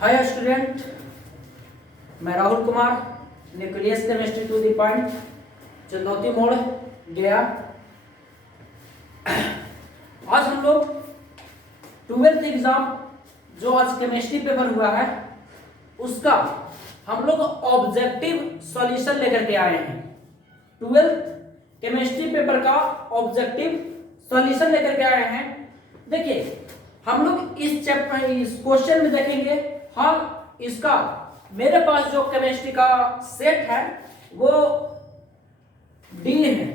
हाय student, मैं Rahul Kumar, nucleus chemistry to the point, Chandauti Mor, Gaya. आज हम लोग 12th एग्जाम जो आज केमिस्ट्री पेपर हुआ है उसका हम लोग ऑब्जेक्टिव सॉल्यूशन लेकर के आए हैं। 12th केमिस्ट्री पेपर का ऑब्जेक्टिव सॉल्यूशन लेकर के आए हैं। देखिए, हम लोग इस क्वेश्चन में देखेंगे। हम इसका मेरे पास जो केमिस्ट्री का सेट है वो डी है,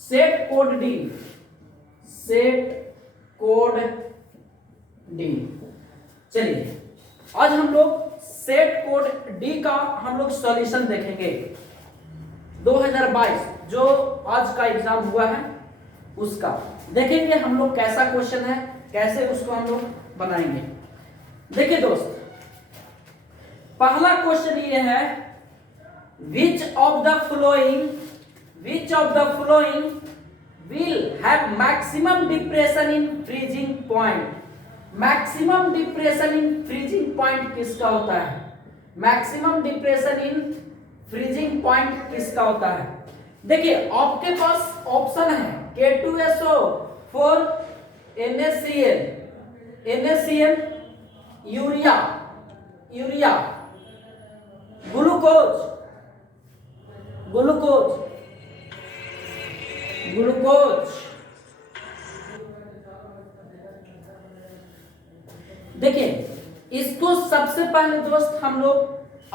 set code D, set code D. चलिए, आज हम लोग सेट कोड डी का हम लोग सॉल्यूशन देखेंगे। 2022 जो आज का एग्जाम हुआ है उसका देखेंगे हम लोग कैसा क्वेश्चन है, कैसे उसको हम लोग बनाएंगे। देखिए दोस्त, पहला क्वेश्चन ये है, which of the following will have maximum depression in freezing point? Maximum depression in freezing point किसका होता है? Maximum depression in freezing point किसका होता है? देखिए, आपके पास ऑप्शन है K2SO4, NaCl, यूरिया, ग्लूकोज, देखिए, इसको सबसे पहले दोस्त हम लोग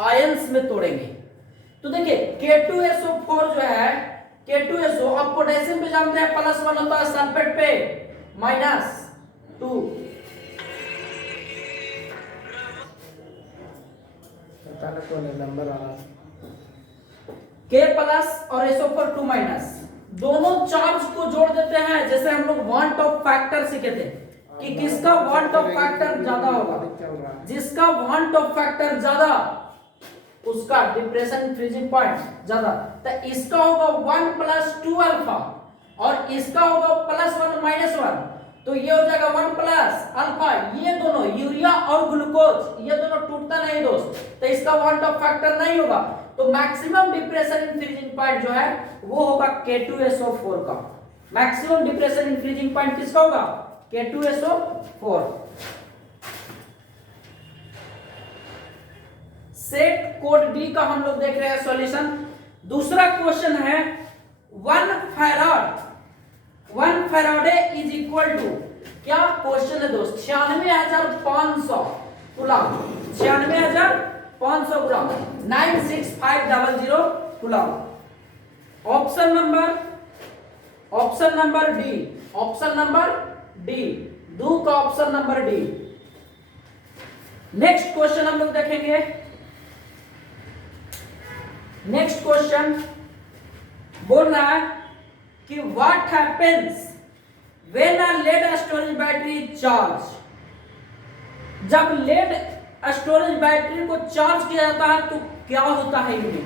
आयंस में तोड़ेंगे। तो देखिए, K2SO4 जो है, K2SO अब पोटेशियम पे जानते हैं +1 होता है, सल्फेट पे -2। नंबर आ रहा K प्लस और SO4 2- दोनों चार्ज को जोड़ देते हैं। जैसे हम लोग वांट ऑफ फैक्टर सीखे थे कि किसका वांट ऑफ फैक्टर ज्यादा होगा, जिसका वांट ऑफ फैक्टर ज्यादा उसका डिप्रेशन फ्रीजिंग पॉइंट ज्यादा। तो इसका होगा 1 + 2 अल्फा और इसका होगा +1 -1, तो ये हो जाएगा 1 + अल्फा। ये दोनों यूरिया और ग्लूकोज ये दोनों टूटता नहीं दोस्त, तो इसका वांट ऑफ फैक्टर नहीं होगा। तो maximum depression in freezing point जो है वो होगा K2SO4 का। Maximum depression in freezing point किसका होगा? K2SO4। सेट कोड डी का हम लोग देख रहे हैं सॉल्यूशन। दूसरा क्वेश्चन है 1 फैराडे इज इक्वल टू, क्या क्वेश्चन है दोस्त? 96,500 coulomb, 96,500 coulomb, 96500 coulomb. Option number D, दो का option number D. Next question हम लोग देखेंगे। नेक्स्ट क्वेश्चन बोल रहा है कि what happens when a lead storage battery charge? जब लेड स्टोरेज बैटरी को चार्ज किया जाता है तो क्या होता है इनमें?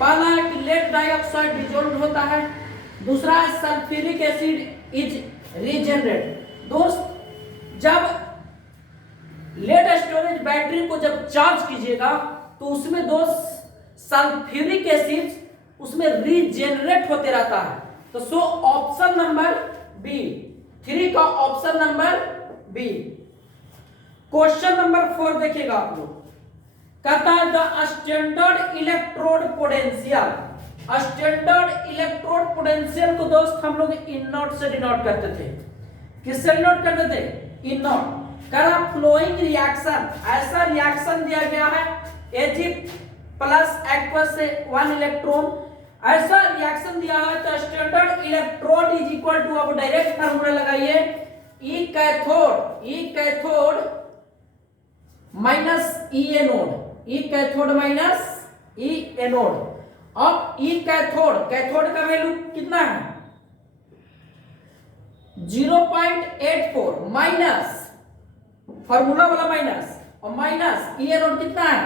पहला है कि लेड डाइऑक्साइड डिसॉल्व होता है, दूसरा है सल्फ्यूरिक एसिड इज रीजनरेट। दोस्त, जब लेड स्टोरेज बैटरी को जब चार्ज कीजिएगा तो उसमें दोस्त सल्फ्यूरिक एसिड उसमें रीजनरेट होते रहता है। तो सो ऑप्शन नंबर बी, 3 का option number B. Question number 4 देखिएगा आप लोग, कहता है the standard electrode potential. Standard electrode potential को दोस्त हम लोग इन नॉट से डिनोट करते थे। किससे डिनोट करते थे? In not. करा फ्लोइंग रिएक्शन, ऐसा रिएक्शन दिया गया है Ag प्लस एक्वस से 1 इलेक्ट्रॉन, ऐसा रिएक्शन दिया है तो standard electrode is equal to, अब डायरेक्ट फार्मूला लगाइए, E cathode minus E anode, E cathode minus E anode. अब E कैथोड का वैल्यू कितना है? 0.84 माइनस फार्मूला वाला माइनस, और माइनस E एनोड कितना है?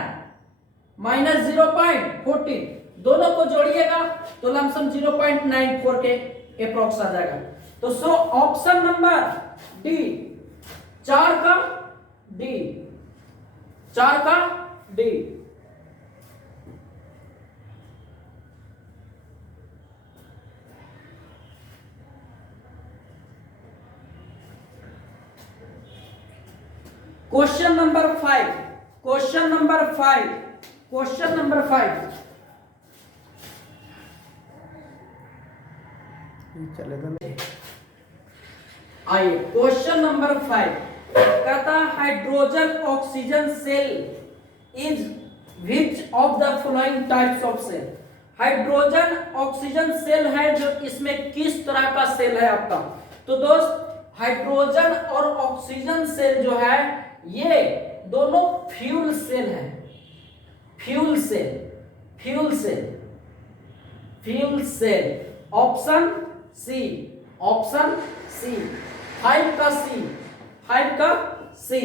-0.14। दोनों को जोड़िएगा तो लमसम 0.94 के अप्रोक्स आ जाएगा। तो सो ऑप्शन नंबर डी, 4 का डी, 4 का D. Question number 5, question number 5, question number 5 चलेगा नहीं। आइए क्वेश्चन नंबर 5 कहता hydrogen oxygen cell is which of the following types of cell. Hydrogen oxygen cell है जो इसमें किस तरह का सेल है आपका। तो दोस्त हाइड्रोजन और ऑक्सीजन सेल जो है ये दोनों फ्यूल सेल है। Fuel cell, fuel cell, fuel cell. Option C, option C, 5 का सी, 5 का सी।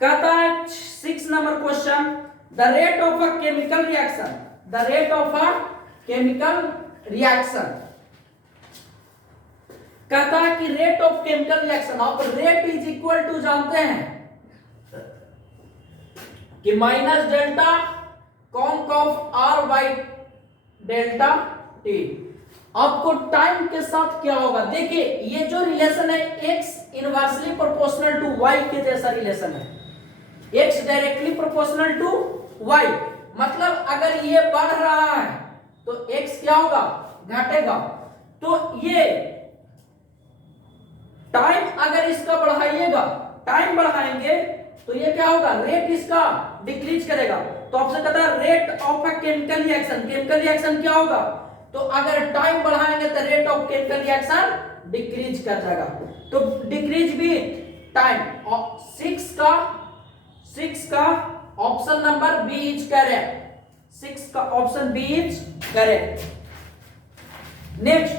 कहता है 6 number question, the rate of a chemical reaction, the rate of a chemical reaction. कहता है कि रेट ऑफ केमिकल रिएक्शन, आप rate is equal to जानते हैं कि minus delta conc of R by delta T. आपको टाइम के साथ क्या होगा, देखिए ये जो रिलेशन है x inversely proportional to y के जैसा रिलेशन है। x directly proportional to y, मतलब अगर ये बढ़ रहा है तो x क्या होगा, घटेगा। तो ये टाइम अगर इसका बढ़ाइएगा, टाइम बढ़ाएंगे तो ये क्या होगा, रेट इसका डिक्रीज करेगा। तो आपसे कहता है rate of a chemical reaction, chemical reaction क्या होगा, तो अगर टाइम बढ़ाएंगे तो rate of chemical reaction decrease कर जाएगा। तो डिक्रीज भी टाइम। 6 का option number B is correct, 6 का option B is correct. Next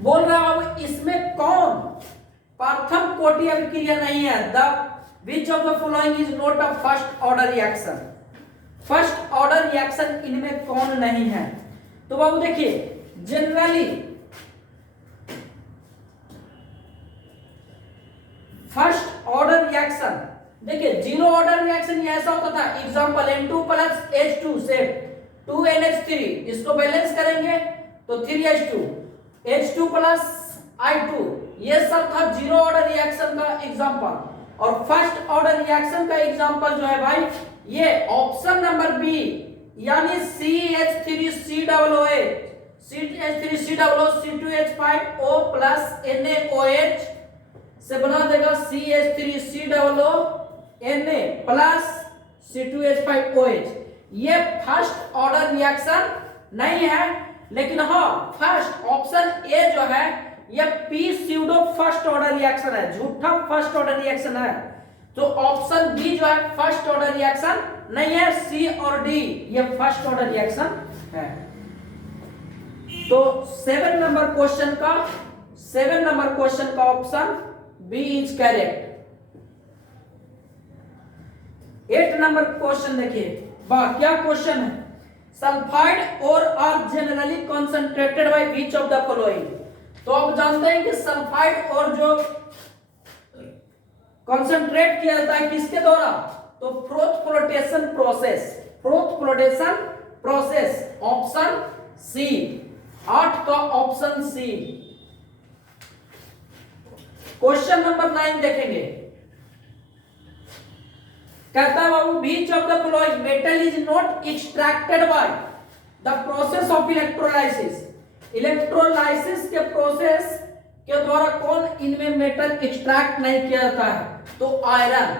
बोल रहा हूं इसमें कौन प्रथम कोटि अभिक्रिया नहीं है। The which of the following is not a first order reaction, first order reaction इनमें कौन नहीं है। तो बाबू देखिए जनरली फर्स्ट ऑर्डर रिएक्शन, देखिए जीरो ऑर्डर रिएक्शन ये ऐसा होता था, एग्जांपल N2 प्लस H2 से 2NH3, इसको बैलेंस करेंगे तो 3H2, H2 प्लस I2, ये सब था जीरो ऑर्डर रिएक्शन का एग्जांपल। और फर्स्ट ऑर्डर रिएक्शन का एग्जांपल जो है भाई ये ऑप्शन नंबर बी, यानी CH3COOH, CH3COO C2H5O plus NaOH से बना देगा CH3COO Na प्लस C2H5OH। ये फर्स्ट ऑर्डर रिएक्शन नहीं है, लेकिन हाँ फर्स्ट ऑप्शन ए जो है ये P pseudo first order reaction है, झूठा फर्स्ट ऑर्डर रिएक्शन है। तो ऑप्शन बी जो है फर्स्ट ऑर्डर रिएक्शन नहीं है, सी और डी ये फर्स्ट ऑर्डर रिएक्शन है। तो 7 नंबर क्वेश्चन का option B is correct. 8 number question देखिए, वाह क्या क्वेश्चन है। Sulphide ore are generally concentrated by which of the following. तो आप जानते हैं कि सल्फाइड और जो कॉन्सेंट्रेट किया जाता है किसके द्वारा, तो froth flotation process, froth flotation process, option C, 8 का ऑप्शन सी। क्वेश्चन नंबर 9 देखेंगे, कहता है बाबू which of the following metal is not extracted by the process of electrolysis. Electrolysis के प्रोसेस के द्वारा कौन इनमें मेटल एक्सट्रैक्ट नहीं किया जाता है, तो आयरन,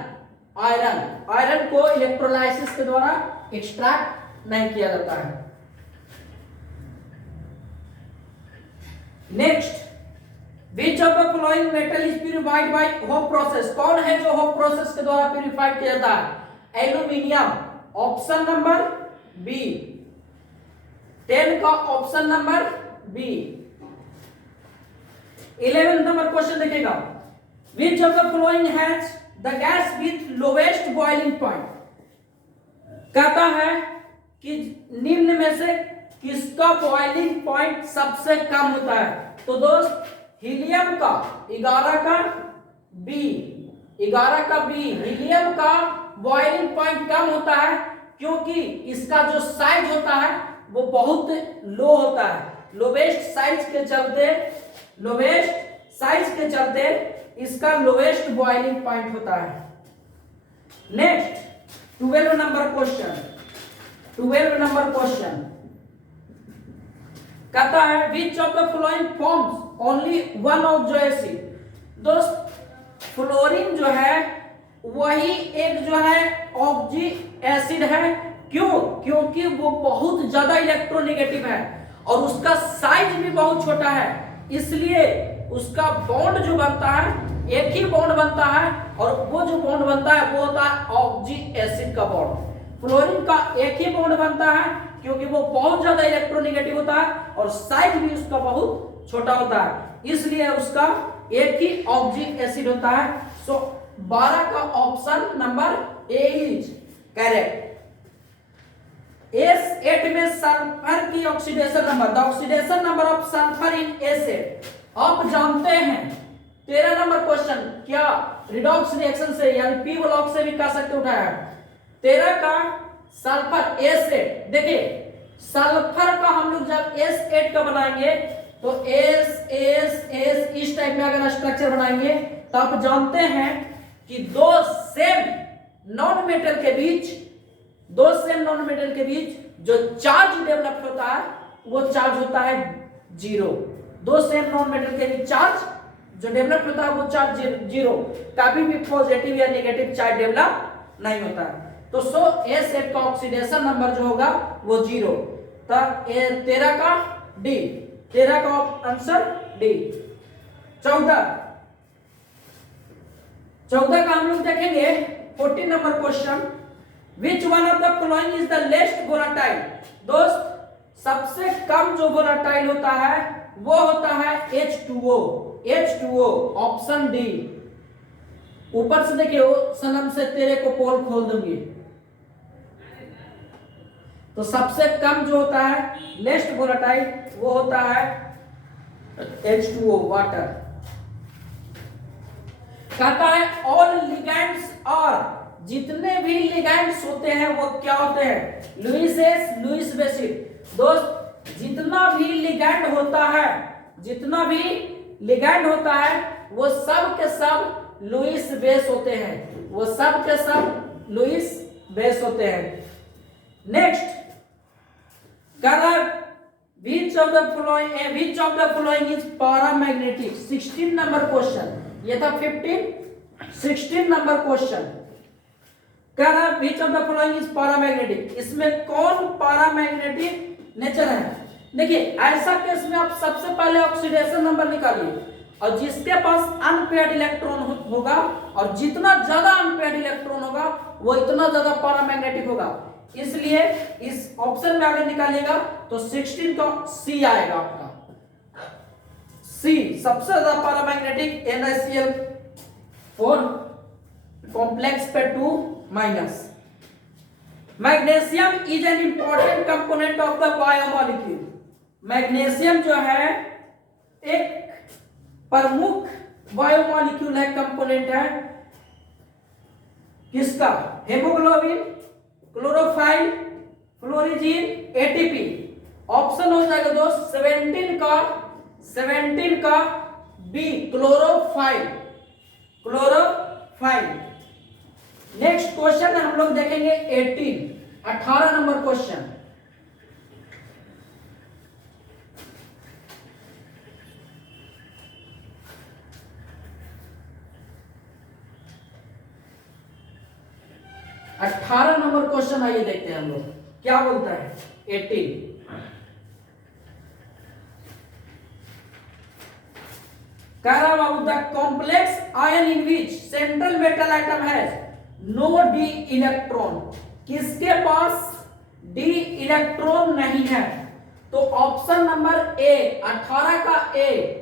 आयरन को इलेक्ट्रोलाइसिस के द्वारा एक्सट्रैक्ट नहीं किया जाता है। Next, which of the following metal is purified by Hooke process। कौन है जो Hooke process के द्वारा प्यूरिफाइड किया जाता है, एल्यूमिनियम, ऑप्शन नंबर बी, 10 का option number B. 11 number question देखिएगा, which of the following has the gas with lowest boiling point। कहता है कि निम्न में से किसका बॉइलिंग पॉइंट सबसे कम होता है। तो दोस्त हीलियम का 11 का बी, 11 का बी। हीलियम का बॉइलिंग पॉइंट कम होता है क्योंकि इसका जो साइज होता है वो बहुत लो होता है। लोवेस्ट साइज के चलते इसका लोवेस्ट बॉइलिंग पॉइंट होता है। नेक्स्ट 12 नंबर क्वेश्चन कहता है which of the following forms only one of जो एसिड। दोस्त फ्लोरीन जो है वही एक जो है ऑक्सी एसिड है। क्यों? क्योंकि वो बहुत ज्यादा इलेक्ट्रोनेगेटिव है और उसका साइज भी बहुत छोटा है, इसलिए उसका बॉन्ड जो बनता है एक ही बॉन्ड बनता है और वो जो बॉन्ड बनता है वो होता है ऑक्सी एसिड का बॉन्ड। फ्लोरीन का एक ही बॉन्ड बनता है क्योंकि वो बहुत ज्यादा इलेक्ट्रोनेगेटिव होता है और साइज भी उसका बहुत छोटा होता है, इसलिए उसका एक ही ऑक्सी एसिड होता है। सो 12 का option number A is correct. S8 में सल्फर की oxidation number, the oxidation number of sulphur in acid. आप जानते हैं 13 नंबर क्वेश्चन क्या रिडॉक्स रिएक्शन से यानी पी ब्लॉक से भी कह सकते उठाया। 13 का सल्फर S8, देखिए सल्फर का हम लोग जब S8 का बनाएंगे तो S इस टाइप में अगर स्ट्रक्चर बनाएंगे तो आप जानते हैं कि दो सेम नॉन मेटल के बीच जो चार्ज डेवलप होता है वो चार्ज होता है 0। दो सेम नॉन मेटल के बीच चार्ज जो डेवलप होता है वो चार्ज 0, कभी भी पॉजिटिव या नेगेटिव चार्ज डेवलप नहीं होता है। तो S8 का ऑक्सीडेशन नंबर जो होगा वो 0। तो 13 का डी, 13 का आंसर डी। 14 का हम लोग देखेंगे 14 number question which one of the following is the लेस्ट volatile. दोस्त सबसे कम जो वोलेटाइल होता है वो होता है H2O, ऑप्शन डी। ऊपर से देखिए सनम से तेरे को पोल खोल दूंगी। तो सबसे कम जो होता है लेस्ट वोलेटाइल वो होता है H2O, वाटर। कहता है ऑल लिगैंड्स और जितने भी लिगैंड्स होते हैं वो क्या होते हैं लुईस बेसिक। दोस्त जितना भी लिगैंड होता है वो सब के सब लुईस बेस होते हैं, next which of the following is paramagnetic। 16 number question, ये था 16 नंबर क्वेश्चन। कह रहा है which of the following is paramagnetic, इसमें कौन पारामैग्नेटिक नेचर है। देखिए ऐसा केस में आप सबसे पहले ऑक्सीडेशन नंबर निकालिए और जिसके पास अनपेयर्ड इलेक्ट्रॉन होगा और जितना ज्यादा अनपेयर्ड इलेक्ट्रॉन होगा वो इतना ज्यादा पारामैग्नेटिक होगा, इसलिए इस ऑप्शन में अगर निकालिएगा तो 16 का सी आएगा आपका। सी सबसे ज्यादा पारामैग्नेटिक NaCl4 कॉम्प्लेक्स पे 2 minus. Magnesium is an important component of the biomolecule. Magnesium जो है एक प्रमुख बायोमोलिक्यूल है, कंपोनेंट है किसका, हेमोग्लोबिन, क्लोरोफाइल, फ्लोरीजीन, एटीपी। ऑप्शन हो जाएगा दोस्त 17 का बी, क्लोरोफाइल। नेक्स्ट क्वेश्चन हम लोग देखेंगे 18 नंबर क्वेश्चन। नंबर क्वेश्चन आइए देखते हैं हम लोग क्या बोलता है। 18 कह रहा बाबू the complex ion in which central metal item has no D electron. किसके पास डी इलेक्ट्रॉन नहीं है, तो ऑप्शन नंबर ए 18 का ए।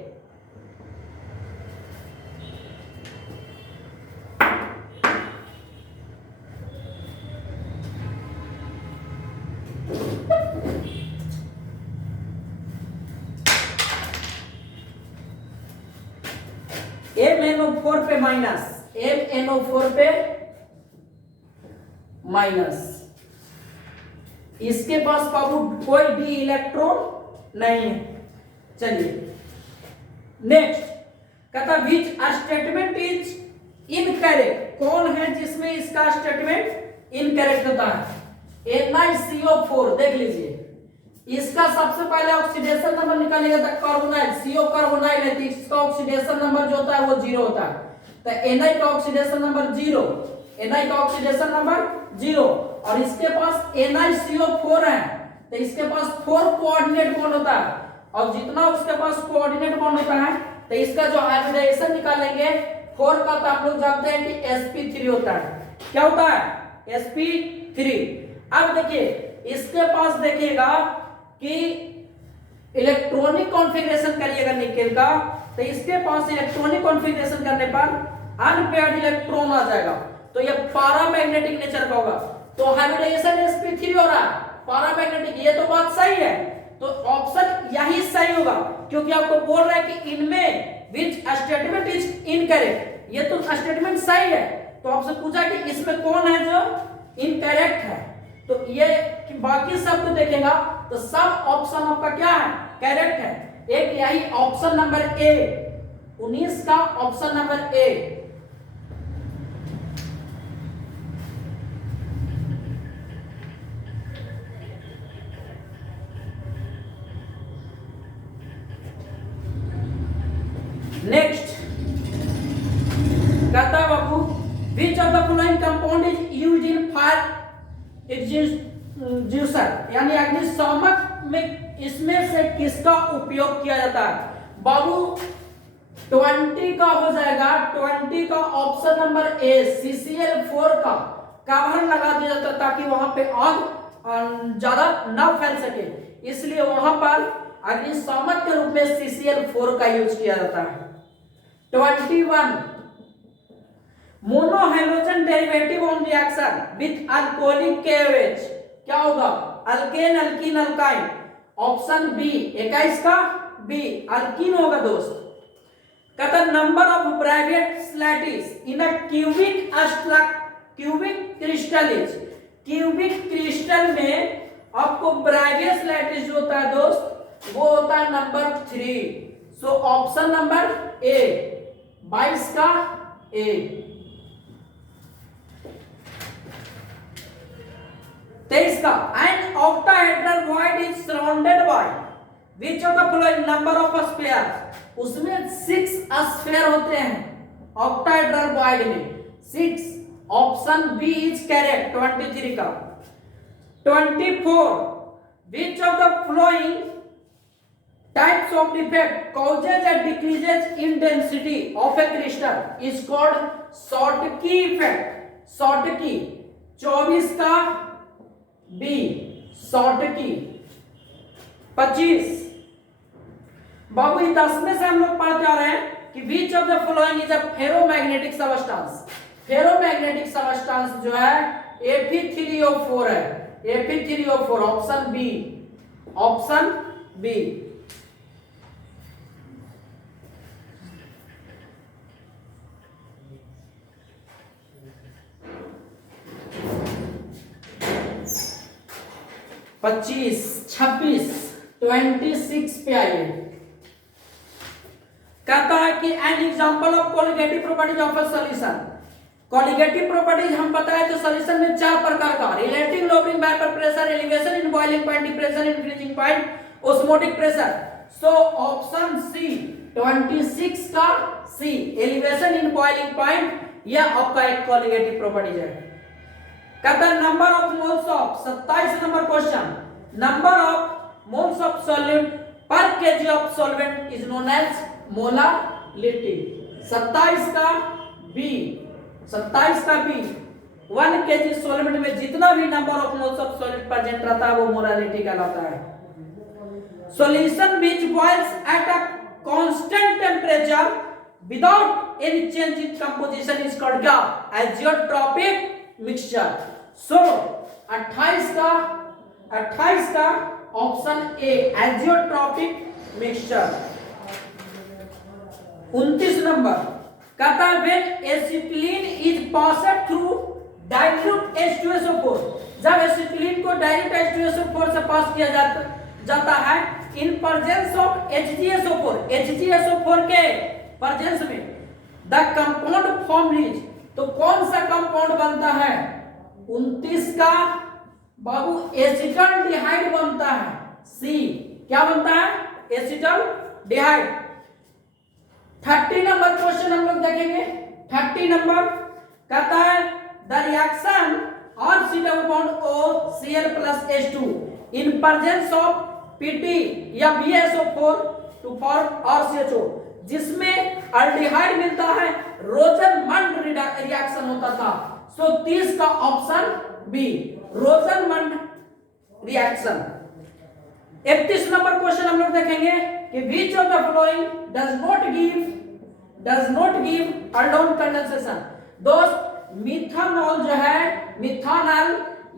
A में 4 पे माइनस, MnO4 पे माइनस, इसके पास बाबू कोई डी इलेक्ट्रॉन नहीं है। चलिए नेक्स्ट कहता विच स्टेटमेंट इज इनकरेक्ट, कौन है जिसमें इसका स्टेटमेंट इनकरेक्ट होता है? NiCO4 देख लीजिए, इसका सबसे पहले ऑक्सीडेशन नंबर निकालेगा तो कार्बोनाइल, CO कार्बोनाइल है तो इसका ऑक्सीडेशन नंबर जो होता है वो 0 होता है, तो Na का ऑक्सीडेशन नंबर 0, Na का ऑक्सीडेशन नंबर 0, और इसके पास NiCO4 है तो इसके पास 4 कोऑर्डिनेट बॉन्ड होता है, और जितना उसके पास कोऑर्डिनेट बॉन्ड होता है तो इसका जो हाइब्रिडाइजेशन निकालेंगे 4 का, तो आप लोग जानते हैं कि sp3 होता है। क्या होता है? sp3। अब देखिए इसके पास देखिएगा कि इलेक्ट्रॉनिक कॉन्फ़िगरेशन करिएगा निकेल का, तो इसके पास इलेक्ट्रॉनिक कॉन्फ़िगरेशन करने पर अनपेयर्ड इलेक्ट्रॉन आ जाएगा, तो ये पैरामैग्नेटिक नेचर का होगा, तो हाइब्रिडाइजेशन sp3 हो रहा है पैरामैग्नेटिक। ये तो बात सही है, तो ऑप्शन यही सही होगा, क्योंकि आपको बोल रहा है कि इनमें विच स्टेटमेंट इज इनकरेक्ट, ये तो स्टेटमेंट सही है, तो आपसे पूछा कि इसमें कौन है जो इनकरेक्ट है, तो ये बाकी सब तो देखेगा तो सब ऑप्शन आपका क्या है? करेक्ट है। एक यही ऑप्शन नंबर ए, 19 का ऑप्शन नंबर ए। नेक्स्ट कहता है बाबू which of the following compound is used in fire extinguisher, यानी अग्निशामक में इसमें से किसका उपयोग किया जाता है? बाबू 20 का हो जाएगा, 20 का ऑप्शन नंबर ए CCl4 का कवर लगा दिया जाता है ताकि वहां पे आग ज्यादा ना फैल सके, इसलिए वहां पर अग्निशामक के रूप में CCl4 का यूज किया जाता है। 21 monohydrogen derivative on reaction with alcoholic KOH, क्या होगा? Alkane, alkene, alkyne. Option B 21 का बी अल्कीन होगा दोस्त। कहता number of bravais lattice in a cubic crystal is, cubic crystal में आपको ब्राइवेट लैटिस जो होता है दोस्त वो होता है number 3, so option number A 22 का ए। 23 का an octahedral void is surrounded by which of the following number of spheres, उसमें 6 स्फीयर होते हैं ऑक्टाहेड्रल void में 6, ऑप्शन बी इज करेक्ट 23 का। 24 which of the following types of defect causes a decreases in density of a crystal is called Schottky effect, Schottky। 24 का B Schottky। 25 बाबू 10 में से हम लोग पढ़ते आ रहे हैं कि विच of the following is a ferromagnetic substance, ferromagnetic substance जो है Fe3O4 है, Fe3O4 option B, option B. पच्चीस 26 26 पे आइए। कहता है कि an example of colligative properties of a solution, colligative properties हम बताए तो सॉल्यूशन में 4 प्रकार का, relative lowering vapour pressure, elevation in boiling point, depression in freezing point, osmotic pressure. So option C 26 का C elevation in boiling point, यह आपका एक कोलिगेटिव प्रॉपर्टीज है। कहता है number of moles of 27 number question, number of moles of solute per kg of solvent is known as molarity. 27 का B, 27 का B 1 KG solvent में जितना भी number of moles of solute present रहता है वो मोलारिटी कहलाता है। Solution which boils at a constant temperature without any change in composition is called क्या? Azeotropic mixture. सो 28 का ऑप्शन ए एजियोट्रॉपिक मिक्सचर। 29 नंबर कहता है when acetylene is passed through dilute H2SO4, जब एसिटिलीन को डायरेक्ट H2SO4 से पास किया जाता है इन प्रेजेंस ऑफ HgSO4 के प्रेजेंस में द कंपाउंड फॉर्म इज, तो कौन सा कंपाउंड बनता है 29 का बाबू एसिटल्डिहाइड बनता है। सी क्या बनता है एसिटल्डिहाइड। 30 नंबर क्वेश्चन हम लोग देखेंगे। 30 नंबर कहता है the reaction RC double bond O Cl plus H2 in presence of PT या BSO4 टू फॉर्म RCHO, जिसमें अल्डिहाइड मिलता है रोजनमंड रिएक्शन होता था। सो 30 का option B Rosenmund reaction. 31 number question हम लोग देखेंगे कि which of the following does not give aldone condensation। दोस्त मिथानॉल जो है मिथानॉल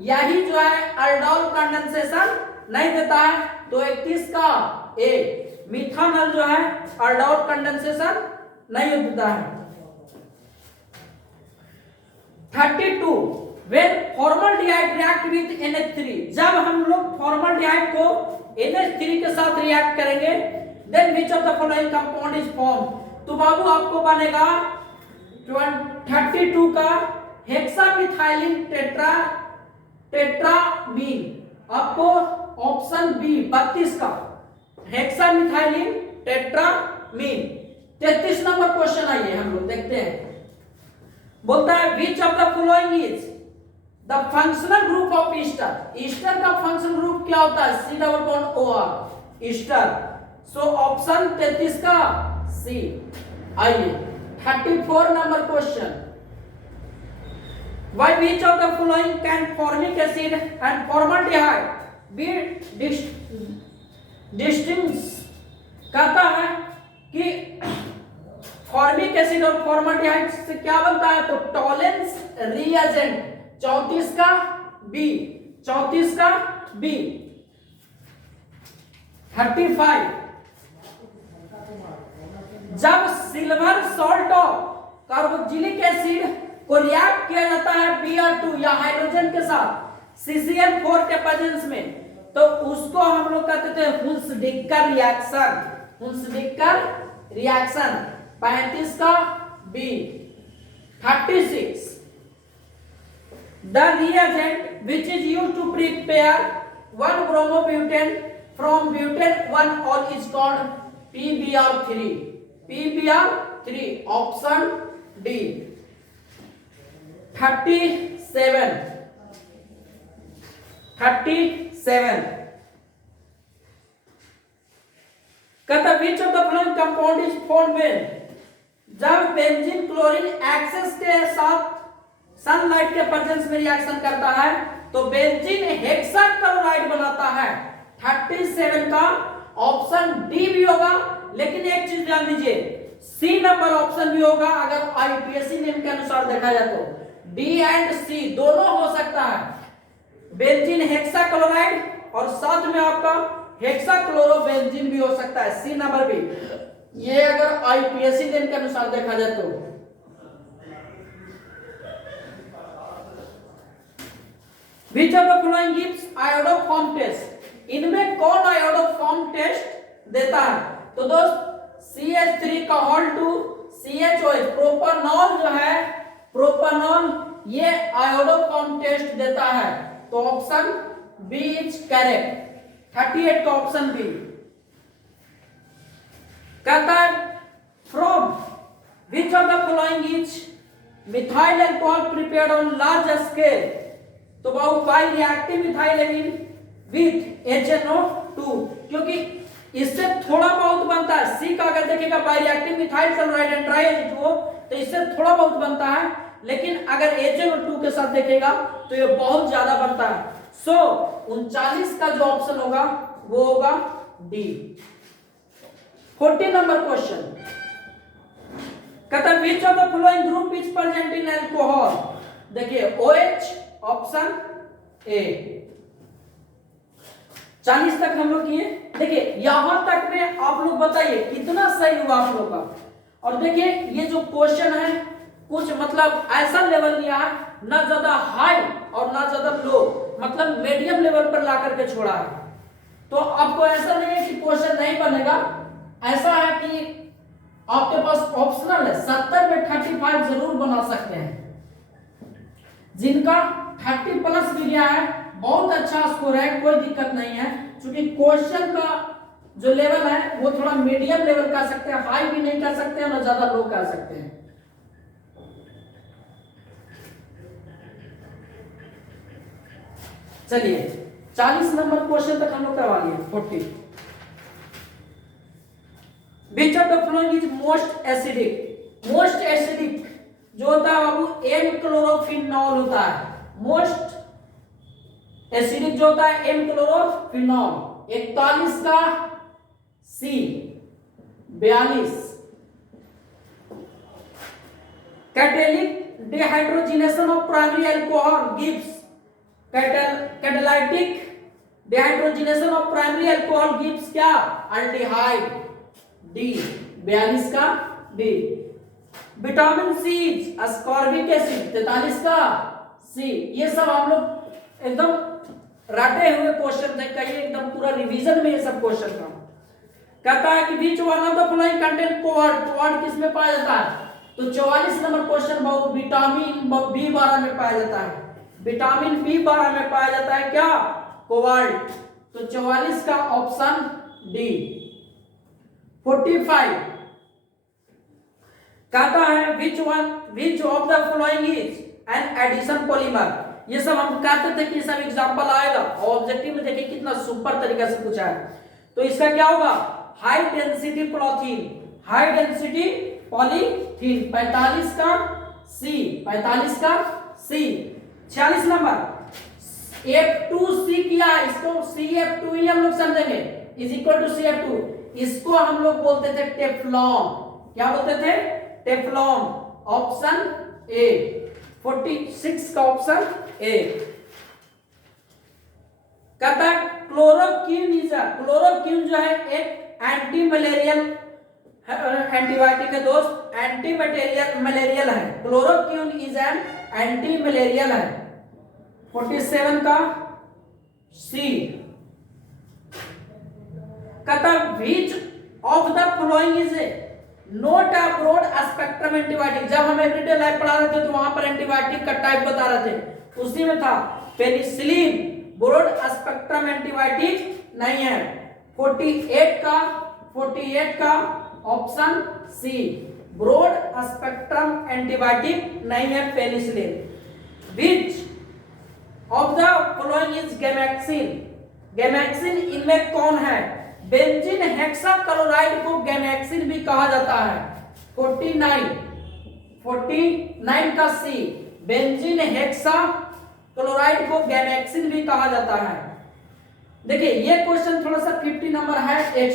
यही जो है aldone कंडेंसेशन नहीं देता है, तो 31 का ए मिथानॉल जो है aldone कंडेंसेशन नहीं देता है। 32 when formaldehyde react with NH3, जब हम लोग फॉर्मल्डिहाइड को NH3 के साथ रिएक्ट करेंगे then which of the following compound is formed, तो बाबू आपको बनेगा 32 का हेक्सामिथाइलिन टेट्रामीन, आपको ऑप्शन बी 32 का हेक्सामिथाइलिन टेट्रामीन। 33 नंबर क्वेश्चन आइए हम लोग देखते हैं। बोलता है which of the following is the functional group of ester। Easter का फंक्शनल ग्रुप क्या होता है C double bond OR Easter. So option 33 का सी। आइए 34 number question why which of the following can formic acid and formaldehyde be distinguished, कहता है कि formic acid और फॉर्मल्डिहाइड से क्या बनता है, तो टॉलेंस रिएजेंट। 34 का बी 35 जब सिल्वर सॉल्ट और कार्बोक्सिलिक एसिड को रिएक्ट किया जाता है Br2 या हाइड्रोजन के साथ CCl4 के प्रेजेंस में, तो उसको हम लोग कहते थे हुंसडिक्कर रिएक्शन। 35 का B. 36 the reagent which is used to prepare 1 bromobutane from butane 1 all is called PBr3 option D। 37 कहता which of the following compound is formed when, जब बेंजीन क्लोरीन एक्सेस के साथ सनलाइट के प्रेजेंस में reaction करता है तो benzene hexachloride बनाता है। 37 का ऑप्शन डी भी होगा, लेकिन एक चीज ध्यान दीजिए सी नंबर ऑप्शन भी होगा अगर आईपीएससी नेम के अनुसार देखा जाए तो डी एंड सी दोनों हो सकता है। बेंजीन हेक्साक्लोराइड और साथ में आपका हेक्साक्लोरोबेंजीन भी हो सकता है, सी नंबर भी, ये अगर आईपीएससी नेम के अनुसार देखा जाए तो। Which of the following gives iodoform test, इनमें कौन iodoform टेस्ट देता है, तो दोस्त CH3 का होल टू CHOH प्रोपानॉल जो है प्रोपानॉल ये iodoform टेस्ट देता है, तो ऑप्शन बी इज करेक्ट। 38 का ऑप्शन बी। कहता है from which of the following is methyl alcohol prepared on large scale, तो बाबू by reactive methyl amine with HNO2, क्योंकि इससे थोड़ा बहुत बनता है। सी का अगर देखिएगा by reactive methyl chloride and try H2O, तो इससे थोड़ा बहुत बनता है, लेकिन अगर HNO2 के साथ देखेगा तो ये बहुत ज्यादा बनता है। सो 39 का जो ऑप्शन होगा वो होगा डी। 40 नंबर क्वेश्चन कहता है which of the following group is present in alcohol, देखिए OH ऑप्शन ए। 40 तक हम लोग किए। देखिए यहां तक में आप लोग बताइए कितना सही हुआ आप लोग का। और देखिए ये जो क्वेश्चन है कुछ मतलब ऐसा लेवल लिया है, ना ज्यादा हाई और ना ज्यादा लो, मतलब मीडियम लेवल पर ला करके छोड़ा है। तो आपको ऐसा नहीं है कि क्वेश्चन नहीं बनेगा, ऐसा है कि आपके पास ऑप्शनल है, 70 में 35 जरूर बना सकते हैं। जिनका 30 प्लस भी गया है बहुत अच्छा स्कोर है, कोई दिक्कत नहीं है, क्योंकि क्वेश्चन का जो लेवल है वो थोड़ा मीडियम लेवल कह सकते हैं, हाई भी नहीं कह सकते हैं और ज्यादा लो कह सकते हैं। चलिए 40 नंबर क्वेश्चन तक हम लोग करवा लिए। 40 Which of the following is most acidic? Most acidic जो होता है बाबू एम क्लोरोफिनॉल होता है। मोस्ट एसिडिक जो होता है एम क्लोरोफिनॉल। 41 का C, 42 catalytic dehydrogenation of primary alcohol gives catalytic dehydrogenation of primary alcohol gives क्या? अल्डिहाइड, डी 42 का D. Vitamin C ascorbic acid 43 का सी। ये सब हम लोग एकदम रटे हुए क्वेश्चन थे, कहीं एकदम पूरा रिवीजन में ये सब क्वेश्चन था। कहता है कि which one of the following content covert, covert किस में पाया जाता है? तो 44 नंबर क्वेश्चन बहुत विटामिन B12 में पाया जाता है। विटामिन B12 में पाया जाता है क्या? कोवर्ट। तो 44 का ऑप्शन डी। 45 कहता है which of the following is an addition polymer. ये सब हम कहते थे कि सब एग्जांपल आएगा और ऑब्जेक्टिव में देखिए कितना सुपर तरीके से पूछा है। तो इसका क्या होगा? High density polythene, high density polythene 45 का सी, 45 का सी। 46 नंबर F2C किया, इसको CF2 ही हम लोग समझेंगे, इज इक्वल टू CF2। इसको हम लोग बोलते थे टेफ्लॉन। क्या बोलते थे? टेफ्लॉन। Option A. 46 का ऑप्शन ए। कहता है क्लोरोक्विन जो है एक एंटी मलेरियल एंटीबायोटिक है दोस्त, एंटी मलेरियल है। Chloroquine is an anti malarial है। 47 का सी। कहता which of the following is not a broad spectrum antibiotic. जब हम एवरीडे लाइफ पढ़ा रहे थे तो वहां पर एंटीबायोटिक का टाइप बता रहे थे, उसी में था पेनिसिलिन। ब्रॉड स्पेक्ट्रम एंटीबायोटिक नहीं है। 48 का option C, broad spectrum antibiotic नहीं है penicillin. Which of the following is gammexane. Gammexane इनमें कौन है? बेंजीन हेक्साक्लोराइड को गैमेक्सिन भी कहा जाता है। 49 का सी, बेंजीन हेक्साक्लोराइड को गैमेक्सिन भी कहा जाता है। देखिए ये क्वेश्चन थोड़ा सा 50 नंबर है,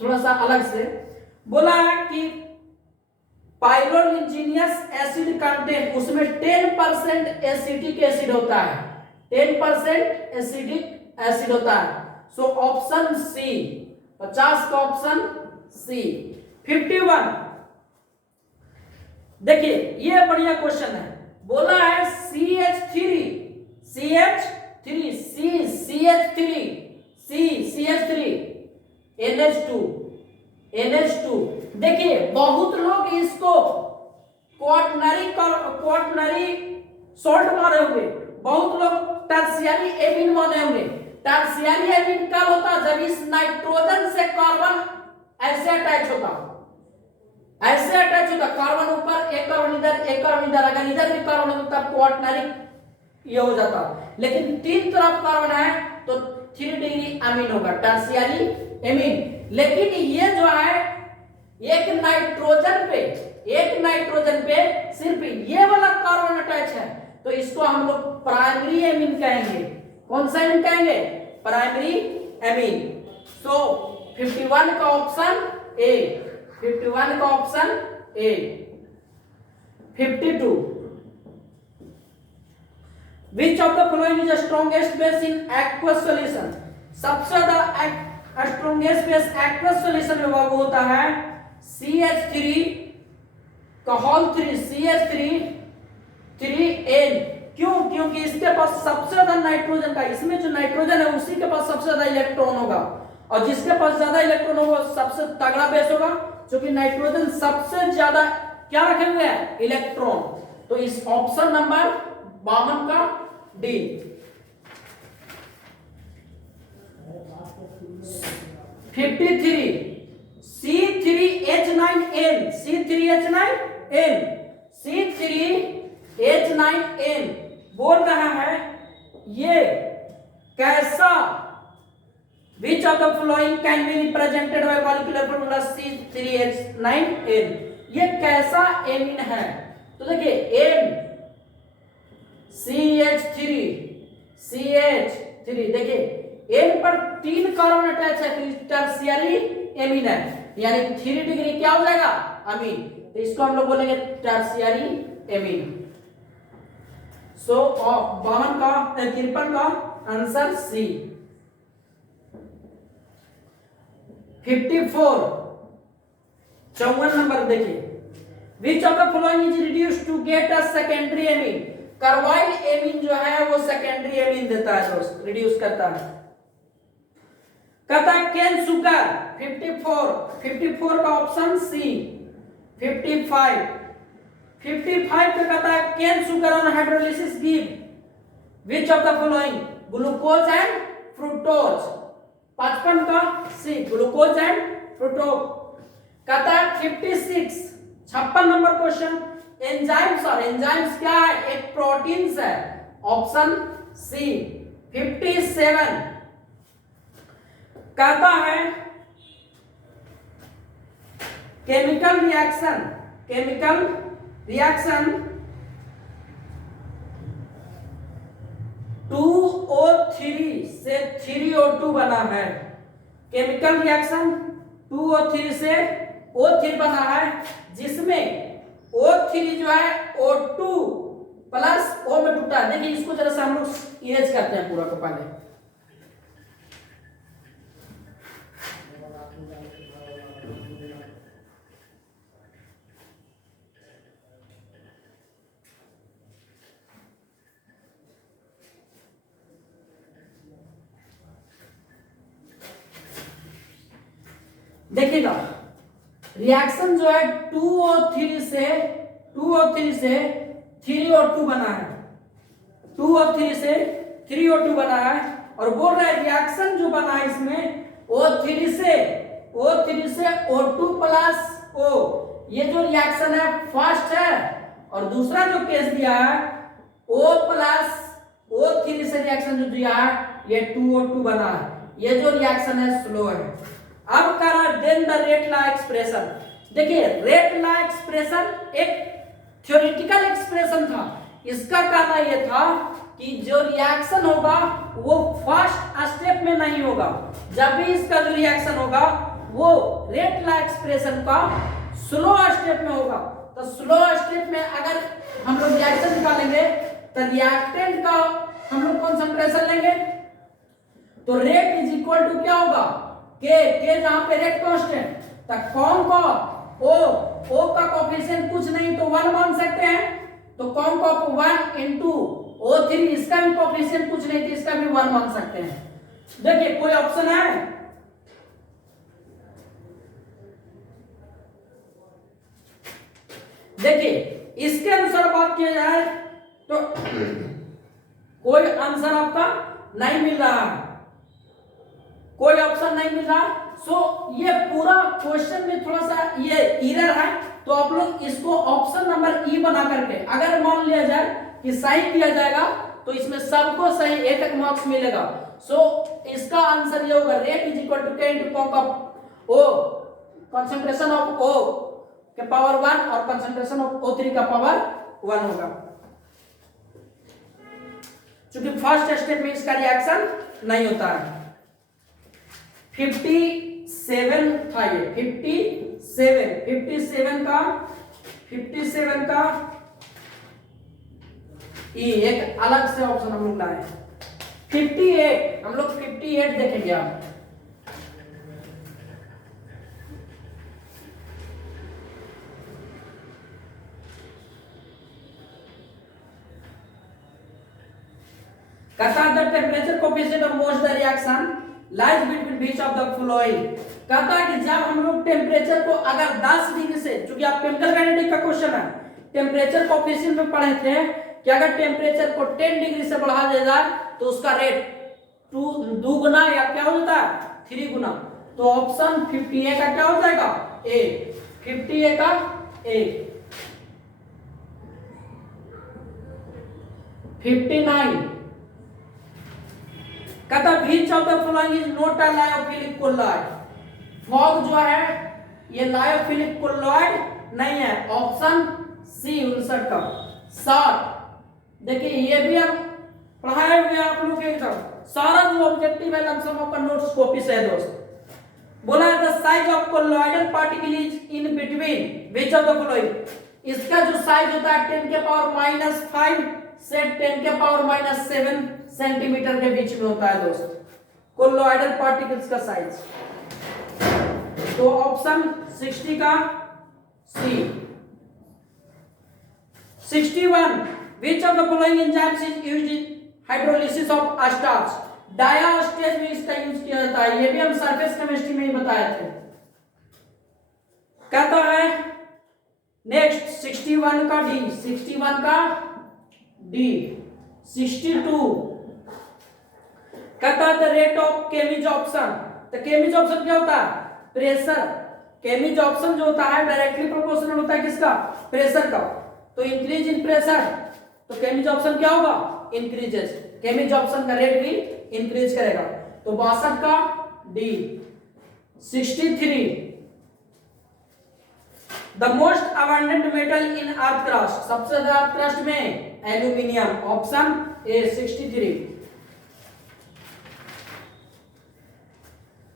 थोड़ा सा अलग से बोला है कि पाइरोलिजिनियस एसिड कंटेंट, उसमें 10% एसिटिक एसिड होता है, 10% एसिडिक एसिड होता है। सो ऑप्शन सी, 50 का ऑप्शन सी। 51 देखिए ये बढ़िया क्वेश्चन है। बोला है CH3 NH2। देखिए बहुत लोग इसको क्वाटनरी सॉल्ट मारे होंगे, बहुत लोग टर्शियरी एमीन माने होंगे। टर्शियरी एमीन कब होता? जब इस नाइट्रोजन से कार्बन ऐसे अटैच होता, कार्बन ऊपर, एक कार्बन इधर, एक कार्बन इधर, अगर इधर भी कार्बन होता तब क्वाटनरी ये हो जाता। लेकिन तीन तरफ कार्बन है तो 3 डिग्री अमीन होगा, टर्शियरी एमीन। लेकिन ये जो है एक नाइट्रोजन पे सिर्फ ये वाला कार्बन अटैच है, तो इसको हम लोग प्राइमरी एमीन कहेंगे। कौन सा एमीन कहेंगे? Primary amine. सो 51 का ऑप्शन ए, 51 का option A. 52 which of the following is the strongest base in aqueous solution. सबसे ज्यादा स्ट्रॉन्गेस्ट बेस एक्वस सॉल्यूशन में वो होता है CH3 का होल 3 CH3 3N। क्यों? क्योंकि इसके पास सबसे ज्यादा नाइट्रोजन का, इसमें जो नाइट्रोजन है उसी के पास सबसे ज्यादा इलेक्ट्रॉन होगा, और जिसके पास ज्यादा इलेक्ट्रॉन होगा सबसे तगड़ा बेस होगा, क्योंकि नाइट्रोजन सबसे ज्यादा क्या रखे हुए हैं? इलेक्ट्रॉन। तो इस ऑप्शन नंबर 52 का डी। 53 C3H9N C3H9N C3H9N बोल रहा है ये कैसा, which of the following can be represented by molecular formula C3H9N, ये कैसा एमीन है? तो देखिए N CH3 देखिए N पर 3 कार्बन अटैच है, तो टर्शियरी एमीन है, यानी 3 डिग्री क्या हो जाएगा? अमीन। तो इसको हम लोग बोलेंगे टर्शियरी एमीन। सो 52 का 53 का आंसर सी। 54 54 नंबर देखिए, which of the following is reduced to get a secondary amine? Carbyl amine जो है वो सेकेंडरी एमीन देता है दोस्त, रिड्यूस करता है। कहता है केन सुगर 54 का ऑप्शन सी। 55 पे कहता है cane sugar on hydrolysis give which of the following? Glucose and fructose. 55 का सी, ग्लूकोज एंड फ्रुक्टोज। कहता है 56 नंबर क्वेश्चन, एंजाइम्स, और एंजाइम्स क्या है? एक प्रोटीन्स है, ऑप्शन सी। 57 कहता है केमिकल रिएक्शन 2O3 से 3O2 बना है। केमिकल रिएक्शन 2O3 से O3 बना है, जिसमें O3 जो है O2 प्लस O में टूटा है। देखिए इसको जरा से हम लोग इरेज करते हैं पूरा को पहले। देखिएगा रिएक्शन जो है 2O3 से 3O2 बना है, 2O3 से 3O2 बना है, और बोल रहा है रिएक्शन जो बना है इसमें O3 से O2 प्लस O, ये जो रिएक्शन है फर्स्ट है, और दूसरा जो केस दिया है O प्लस O3 से रिएक्शन जो दिया है ये 2O2 बना है, ये जो रिएक्शन है स्लो है। अब करा then the rate law expression. देखिए रेट लॉ एक्सप्रेशन एक थ्योरेटिकल एक्सप्रेशन था, इसका कहना यह था कि जो रिएक्शन होगा वो फर्स्ट स्टेप में नहीं होगा, जब भी इसका जो रिएक्शन होगा वो रेट लॉ एक्सप्रेशन का स्लो स्टेप में होगा। तो स्लो स्टेप में अगर हम लोग रिएक्शन निकालेंगे तो रिएक्टेंट का हम लोग कंसंट्रेशन लेंगे, तो रेट इज इक्वल टू क्या होगा? के जहां पे रेट कांस्टेंट, तो कौन का ओ का कोएफिशिएंट कुछ नहीं तो 1 मान सकते हैं, तो कौन का 1 into O3, इसका भी कोएफिशिएंट कुछ नहीं तो इसका भी 1 मान सकते हैं। देखिए कोई ऑप्शन है? देखिए इसके अनुसार बात किया जाए तो कोई आंसर आपका नहीं मिल रहा है, कोई ऑप्शन नहीं मिल रहा। सो ये पूरा क्वेश्चन में थोड़ा सा ये एरर है, तो आप लोग इसको ऑप्शन नंबर ई बना करके अगर मान लिया जाए कि सही किया जाएगा तो इसमें सबको सही 1 मार्क्स मिलेगा। सो इसका आंसर ये होगा रेट इज इक्वल टू के इनटू कॉम का ओ, कंसंट्रेशन ऑफ ओ के पावर 1 और कंसंट्रेशन ऑफ O3 का पावर 1 होगा, क्योंकि फर्स्ट स्टेप में इसका रिएक्शन नहीं होता है। 57 था ये, 57 का ई एक अलग से ऑप्शन हम लोग लाए। 58 हम लोग 58 देखेंगे आप। कहता है the temperature coefficient of most the reaction lies between which of the following. कहता है कि जब हम लोग टेम्परेचर को अगर 10 डिग्री से, क्योंकि आप केमिकल काइनेटिक का क्वेश्चन है, टेम्परेचर कोफिशिएंट में पढ़े थे कि अगर टेम्परेचर को 10 डिग्री से बढ़ा दिया जाए तो उसका रेट 2 गुना या क्या हो जाता है 3 गुना। तो ऑप्शन 50A का क्या हो जाएगा ए, 50A का ए। 59 कहता which of the following is not a lyophilic colloid. Fog जो है ये लायोफिलिक कोलॉइड नहीं है, ऑप्शन सी 59 का 60। देखिए ये भी हम पढ़ाए हुए आप लोग के एकदम सारा जो ऑब्जेक्टिव है लमसम आपका नोट्स कॉपी से है दोस्त। बोला है the size of colloidal particle is in between which of the following. इसका जो साइज होता है 10 के पावर -5 से 10 के पावर -7 सेंटीमीटर के बीच में होता है दोस्त कोलॉइडल पार्टिकल्स का साइज। तो ऑप्शन 60 का सी। 61 which of the following enzymes is used in hydrolysis of starch। डायास्टेज में इसका यूज किया जाता है, ये भी हम सरफेस केमिस्ट्री में ही बताए थे। कहता है नेक्स्ट 61 का डी, 61 का डी। 62 कहता है द रेट ऑफ केमिज ऑप्शन। तो केमिज ऑप्शन क्या होता है प्रेशर। केमिज ऑप्शन जो होता है डायरेक्टली प्रोपोर्शनल होता है किसका प्रेशर का। तो इंक्रीज इन प्रेशर तो केमिज ऑप्शन क्या होगा इंक्रीजेस, केमिज ऑप्शन का रेट भी इंक्रीज करेगा। तो 62 का D. 63 the most abundant metal in earth crust. सबसे ज्यादा अर्थ क्रस्ट में aluminium, option A 63।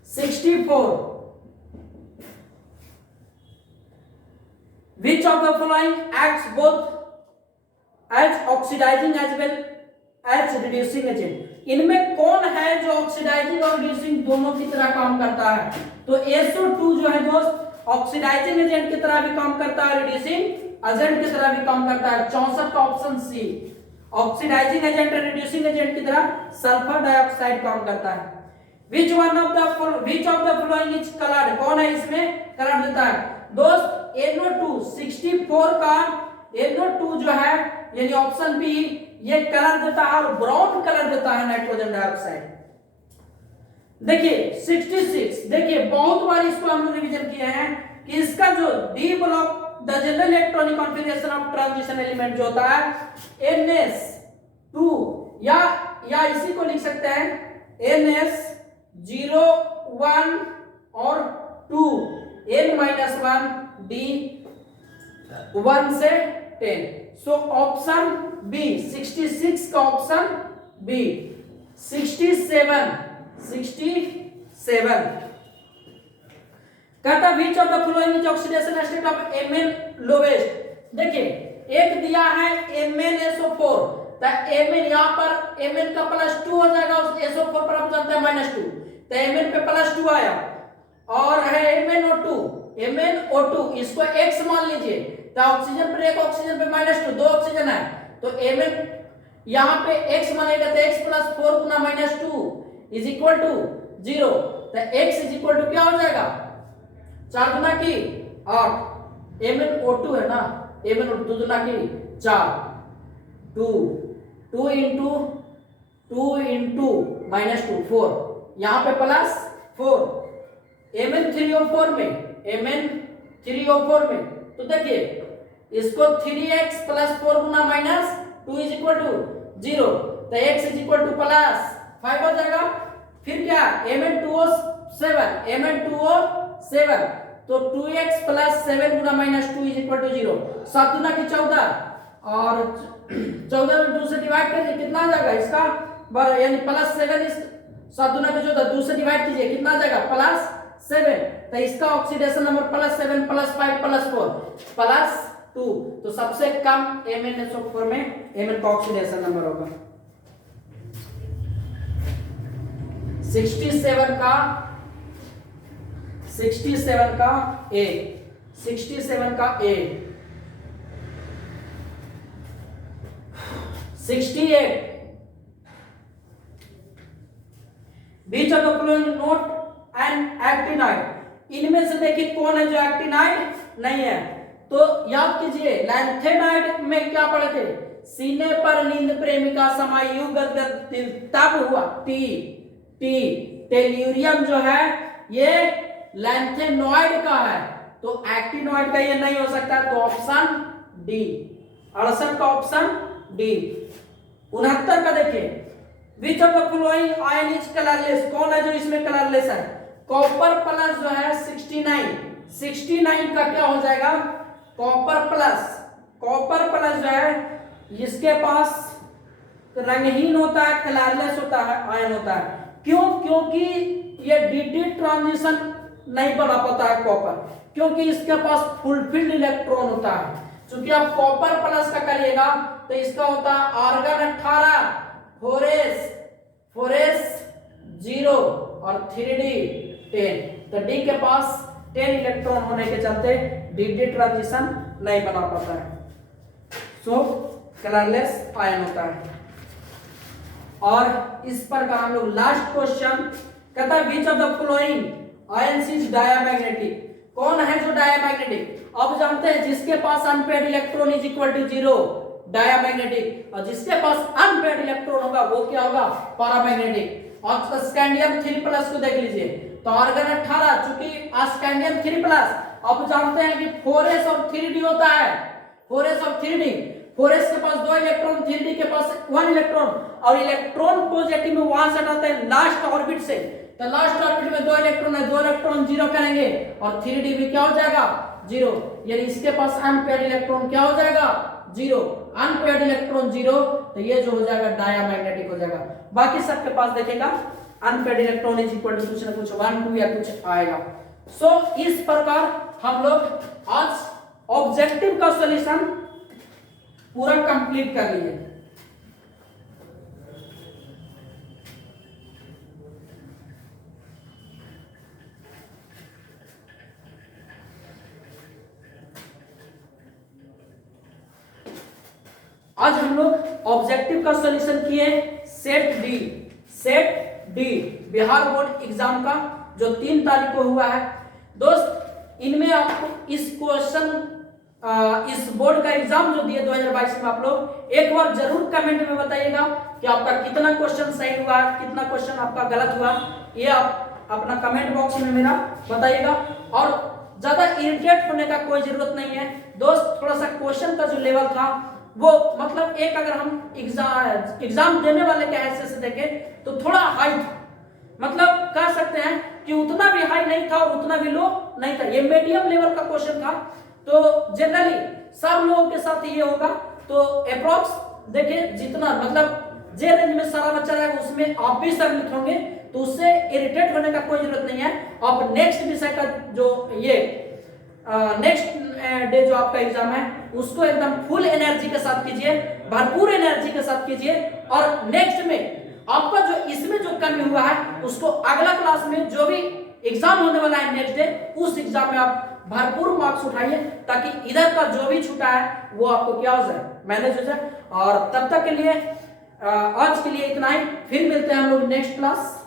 64 which of the following acts both as oxidizing as well as reducing agent। इनमें कौन है जो ऑक्सीडाइजिंग और रिड्यूसिंग दोनों की तरह काम करता है। तो SO2 जो है दोस्त ऑक्सीडाइजिंग एजेंट की तरह भी काम करता है, रिड्यूसिंग एजेंट की तरह भी काम करता है। 64 का ऑप्शन सी। ऑक्सीडाइजिंग एजेंट और रिड्यूसिंग एजेंट की तरह सल्फर डाइऑक्साइड काम करता है। which of the following is colored। कौन है इसमें कलर देता है दोस्त NO2। 64 का NO2 जो है यानी ऑप्शन बी ये कलर देता है और ब्राउन कलर देता है नाइट्रोजन डाइऑक्साइड। देखिए 66 देखिए बहुत बार इसको हम लोग रिवीजन किए हैं कि इसका जो D block the general electronic configuration of transition element जो होता है NS2 या इसी को लिख सकते हैं NS0 1 और 2 N-1 D 1 से 10। सो ऑप्शन बी 66 का ऑप्शन बी। 67 कहता which of the following is oxidation state of Mn lowest. देखिए एक दिया है MnSO4 तो Mn यहां पर Mn का +2 हो जाएगा उस SO4 पर आप जानते हैं -2 तो Mn पे +2 आया और है MnO2 इसको x मान लीजिए तो ऑक्सीजन पर एक ऑक्सीजन पे -2 दो ऑक्सीजन है तो Mn यहां पे x मानेगा तो x + 4 गुना -2 इज इक्वल टू 0 तो x इज इक्वल टू क्या हो जाएगा 4 गुना की 8 MnO2 है ना MnO2 2 गुना की 4 2 into -2 4 यहां पे +4 Mn3O4 में तो देखिए इसको 3x + 4 गुना -2 इज इक्वल टू 0 तो x इज इक्वल टू +5 हो जाएगा। फिर क्या Mn2O7 तो 2x + 7 गुना -2 इज इक्वल टू 0 7 गुना की 14 और 14 में 2 से डिवाइड करिए कितना आ जाएगा इसका यानी +7 इस 7 गुना की 14 2 से डिवाइड कीजिए कितना आ जाएगा +7 तो इसका ऑक्सीडेशन नंबर +7 +5 +4 +2 तो सबसे कम MnSO4 में Mn का ऑक्सीडेशन नंबर होगा 67 का A 67 का A 68 beach of the flowing note and actinide, इनमें से देखिए कौन है जो एक्टिनाइड नहीं है। तो याद कीजिए लैंथेनाइड में क्या पढ़े थे, सीने पर नींद प्रेमिका समायु गदगद दिल, तब हुआ टी टी। टेल्यूरियम जो है ये लैंथेनॉइड का है, तो एक्टिनॉइड का ये नहीं हो सकता, तो ऑप्शन डी, 68 का ऑप्शन डी। 69 का देखिए, विच of the following ion is colourless, कौन है जो इसमें कलरलेस है, कॉपर प्लस जो है 69 का क्या हो जाएगा, कॉपर प्लस जो है इसके पास रंगहीन होता है, कलरलेस होता है, आयन होता है। क्यों, क्योंकि ये डी ट्रांजिशन नहीं बना पाता है कॉपर, क्योंकि इसके पास फुलफिल्ड इलेक्ट्रॉन होता है। क्योंकि आप कॉपर प्लस का करिएगा तो इसका होता है आर्गन 18, फोरेस 0 और 3d 10, तो डी के पास 10 इलेक्ट्रॉन होने के चलते डी ट्रांजिशन नहीं बना पाता है, सो कलरलेस आयन होता है। और इस पर का हम लोग लास्ट क्वेश्चन कहता है which of the following ions is diamagnetic, कौन है जो डायमैग्नेटिक। अब जानते हैं जिसके पास unpaired electron is equal to 0 diamagnetic, और जिसके पास अनपेयर्ड इलेक्ट्रॉन होगा वो क्या होगा, पैरामैग्नेटिक। और स्कैंडियम 3+ को देख लीजिए, तो आर्गन 18 चूंकि स्कैंडियम 3+, अब जानते हैं कि 4s और 3d होता है, 4s और 3d, 4s के पास 2 इलेक्ट्रॉन, 3d के पास 1 इलेक्ट्रॉन, और इलेक्ट्रॉन पॉजिटिव में वहां से हटाते हैं लास्ट ऑर्बिट से, तो लास्ट ऑर्बिट में 2 इलेक्ट्रॉन है, 2 इलेक्ट्रॉन 0 करेंगे और 3d भी क्या हो जाएगा 0, यानी इसके पास अनपेयर्ड इलेक्ट्रॉन क्या हो जाएगा 0, अनपेयर्ड इलेक्ट्रॉन 0, तो ये जो हो जाएगा डायमैग्नेटिक हो जाएगा। बाकी सबके पास देखेगा unpaired electron is equal to कुछ ना कुछ 1 2 या कुछ आएगा। सो इस प्रकार हम लोग आज ऑब्जेक्टिव का सॉल्यूशन पूरा कंप्लीट कर लिए। आज हम लोग ऑब्जेक्टिव का सॉल्यूशन किए set D Bihar board exam का, जो 3 तारीख को हुआ है। दोस्त इनमें आपको इस क्वेश्चन इस बोर्ड का एग्जाम जो दिए 2022 में, आप लोग एक बार जरूर कमेंट में बताइएगा कि आपका कितना क्वेश्चन सही हुआ, कितना क्वेश्चन आपका गलत हुआ, ये आप अपना कमेंट बॉक्स में मेरा बताइएगा। और ज्यादा इरिटेट होने का कोई जरूरत नहीं है दोस्त, थोड़ा सा क्वेश्चन का जो लेवल था वो मतलब एक अगर हम एग्जाम देने वाले के हैसियत से देखें तो थोड़ा हाई था, मतलब कह सकते हैं कि उतना भी हाई नहीं था और उतना भी लो नहीं था, ये मीडियम लेवल का क्वेश्चन था। तो जनरली सब लोगों के साथ ये होगा, तो अप्रोक्स देखिए जितना मतलब जे रेंज में सारा बच्चा रहेगा उसमें आप भी सम्मिलित होंगे, तो उससे इरिटेट होने का कोई जरूरत नहीं है। आप नेक्स्ट विषय का जो ये नेक्स्ट डे जो आपका एग्जाम है उसको एकदम फुल एनर्जी के साथ कीजिए, भरपूर एनर्जी के साथ कीजिए, और नेक्स्ट में आपका जो इसमें जो कमी हुआ है उसको अगला क्लास में जो भी एग्जाम होने वाला है नेक्स्ट डे, उस एग्जाम में आप भरपूर मार्क्स उठाइए, ताकि इधर का जो भी छूटा है वो आपको क्या हो जाए, मैनेज हो जाए। और तब तक के लिए आज के लिए इतना ही, फिर मिलते हैं हम लोग नेक्स्ट क्लास।